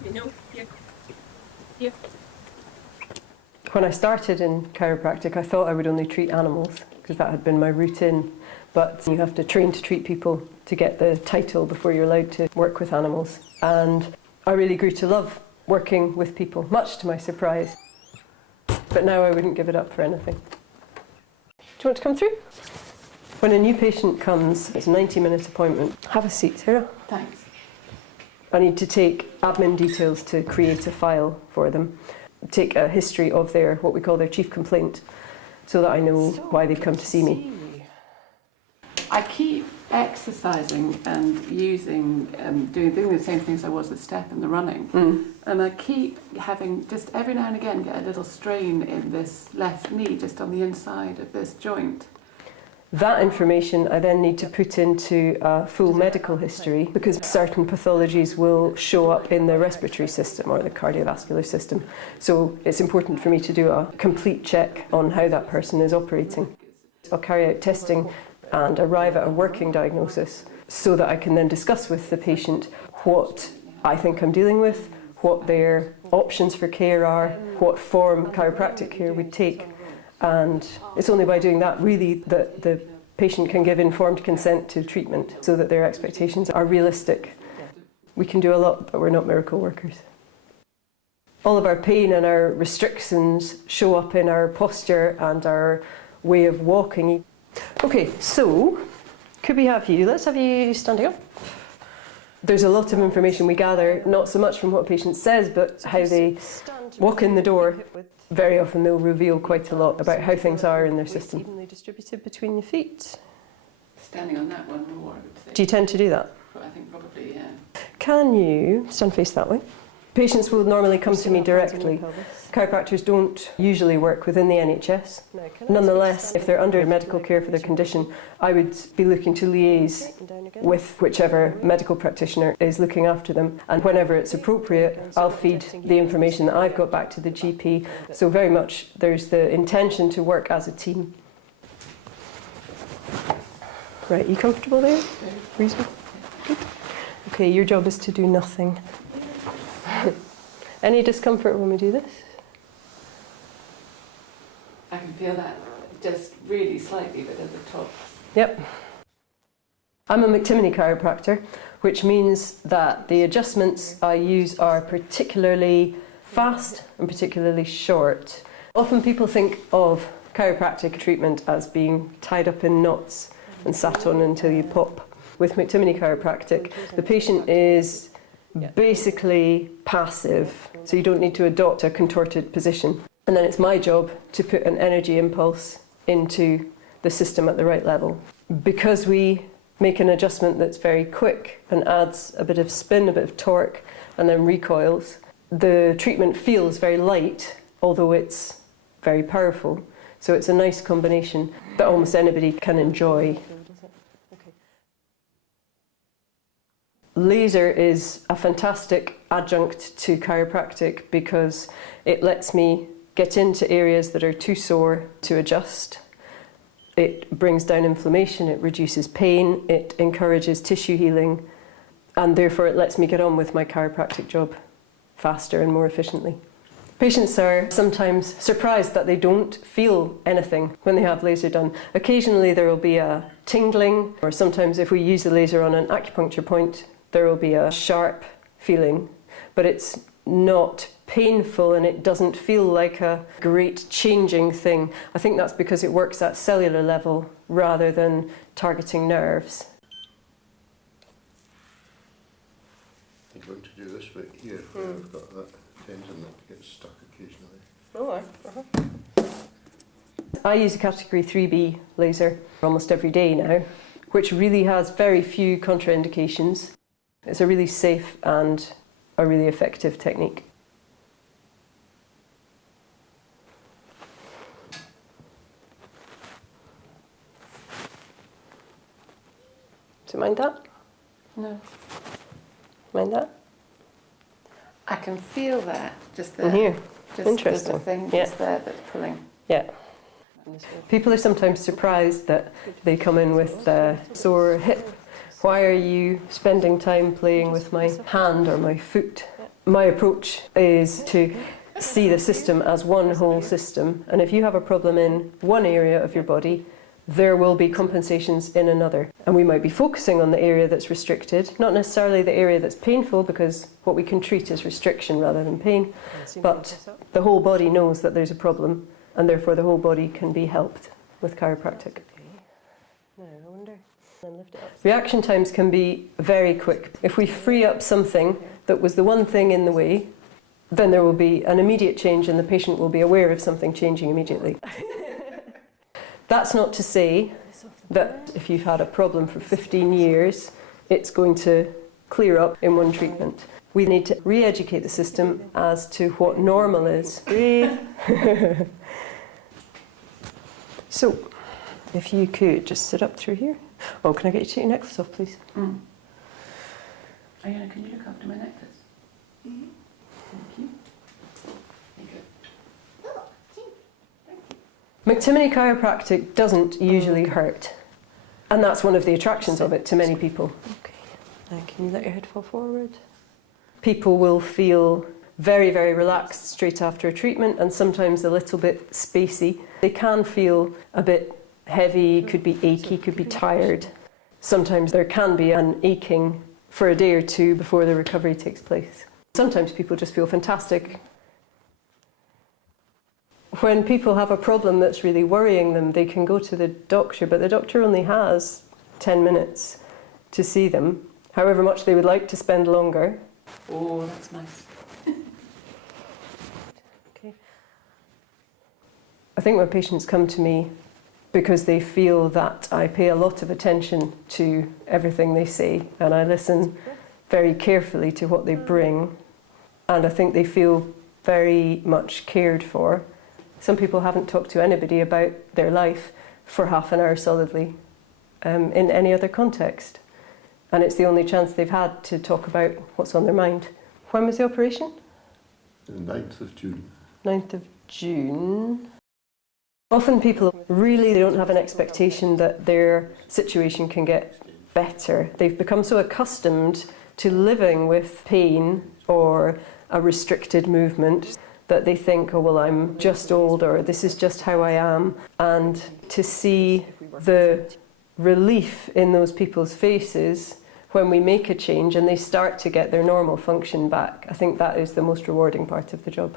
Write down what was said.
Excuse me, no, here. Here. When I started in chiropractic, I thought I would only treat animals because that had been my route in. But you have to train to treat people to get the title before you're allowed to work with animals. And I really grew to love working with people, much to my surprise. But now I wouldn't give it up for anything. Do you want to come through? When a new patient comes, it's a 90-minute appointment. Have a seat, Sarah. Thanks. I need to take admin details to create a file for them. Take a history of their, what we call their chief complaint, so that I know why they've come to see me. I keep exercising and using, doing the same things I was, the step and the running. And I keep having, just every now and again, get a little strain in this left knee, just on the inside of this joint. That information I then need to put into a full medical history, because certain pathologies will show up in the respiratory system or the cardiovascular system. So it's important for me to do a complete check on how that person is operating. I'll carry out testing and arrive at a working diagnosis so that I can then discuss with the patient what I think I'm dealing with, what their options for care are, what form chiropractic care would take. And it's only by doing that really that the patient can give informed consent to treatment so that their expectations are realistic. We can do a lot, but we're not miracle workers. All of our pain and our restrictions show up in our posture and our way of walking. Okay, so could we have you? Let's have you standing up. There's a lot of information we gather, not so much from what a patient says, but how they walk in the door. Very often they'll reveal quite a lot about how things are in their system. Evenly distributed between your feet. Standing on that one more, I would say. Do you tend to do that? I think probably, yeah. Can you stand face that way? Patients will normally come to me directly. Chiropractors don't usually work within the NHS. Nonetheless, if they're under medical care for their condition, I would be looking to liaise with whichever medical practitioner is looking after them. And whenever it's appropriate, I'll feed the information that I've got back to the GP. So very much there's the intention to work as a team. Right, you comfortable there? Reasonable? Good. Okay, your job is to do nothing. Any discomfort when we do this? I can feel that just really slightly, but at the top. Yep. I'm a McTimoney chiropractor, which means that the adjustments I use are particularly fast and particularly short. Often people think of chiropractic treatment as being tied up in knots and sat on until you pop. With McTimoney chiropractic, the patient is basically passive, so you don't need to adopt a contorted position. And then it's my job to put an energy impulse into the system at the right level. Because we make an adjustment that's very quick and adds a bit of spin, a bit of torque, and then recoils, the treatment feels very light, although it's very powerful. So it's a nice combination that almost anybody can enjoy. Laser is a fantastic adjunct to chiropractic because it lets me get into areas that are too sore to adjust. It brings down inflammation, it reduces pain, it encourages tissue healing, and therefore it lets me get on with my chiropractic job faster and more efficiently. Patients are sometimes surprised that they don't feel anything when they have laser done. Occasionally there will be a tingling, or sometimes if we use the laser on an acupuncture point, there will be a sharp feeling, but it's not painful and it doesn't feel like a great changing thing. I think that's because it works at cellular level rather than targeting nerves. I'm going to do this bit here where I've got that tendon that gets stuck occasionally. Oh, I use a category 3B laser almost every day now, which really has very few contraindications. It's a really safe and a really effective technique. Do you mind that? No. Mind that? I can feel that just there. In here? Just Interesting. There's a thing just there that's pulling. Yeah. People are sometimes surprised that they come in with a sore hip. Why are you spending time playing with my hand or my foot? My approach is to see the system as one whole system, and if you have a problem in one area of your body, there will be compensations in another. And we might be focusing on the area that's restricted, not necessarily the area that's painful, because what we can treat is restriction rather than pain, but the whole body knows that there's a problem, and therefore the whole body can be helped with chiropractic. Reaction times can be very quick. If we free up something that was the one thing in the way, then there will be an immediate change and the patient will be aware of something changing immediately. That's not to say that if you've had a problem for 15 years, it's going to clear up in one treatment. We need to re-educate the system as to what normal is. Breathe. So, if you could just sit up through here. Oh, can I get you to take your necklace off, please? Mm. Ayana, can you look after my necklace? Mm-hmm. Thank you. McTimoney chiropractic doesn't usually hurt, and that's one of the attractions of it to many people. Okay, now can you let your head fall forward? People will feel very, very relaxed straight after a treatment, and sometimes a little bit spacey. They can feel a bit heavy, could be achy, could be tired. Sometimes there can be an aching for a day or two before the recovery takes place. Sometimes people just feel fantastic. When people have a problem that's really worrying them, they can go to the doctor, but the doctor only has 10 minutes to see them, however much they would like to spend longer. Oh, that's nice. Okay. I think when patients come to me because they feel that I pay a lot of attention to everything they say and I listen very carefully to what they bring, and I think they feel very much cared for. Some people haven't talked to anybody about their life for half an hour solidly in any other context. And it's the only chance they've had to talk about what's on their mind. When was the operation? The 9th of June. 9th of June. Often people really don't have an expectation that their situation can get better. They've become so accustomed to living with pain or a restricted movement that they think, oh, well, I'm just old, or this is just how I am. And to see the relief in those people's faces when we make a change and they start to get their normal function back, I think that is the most rewarding part of the job.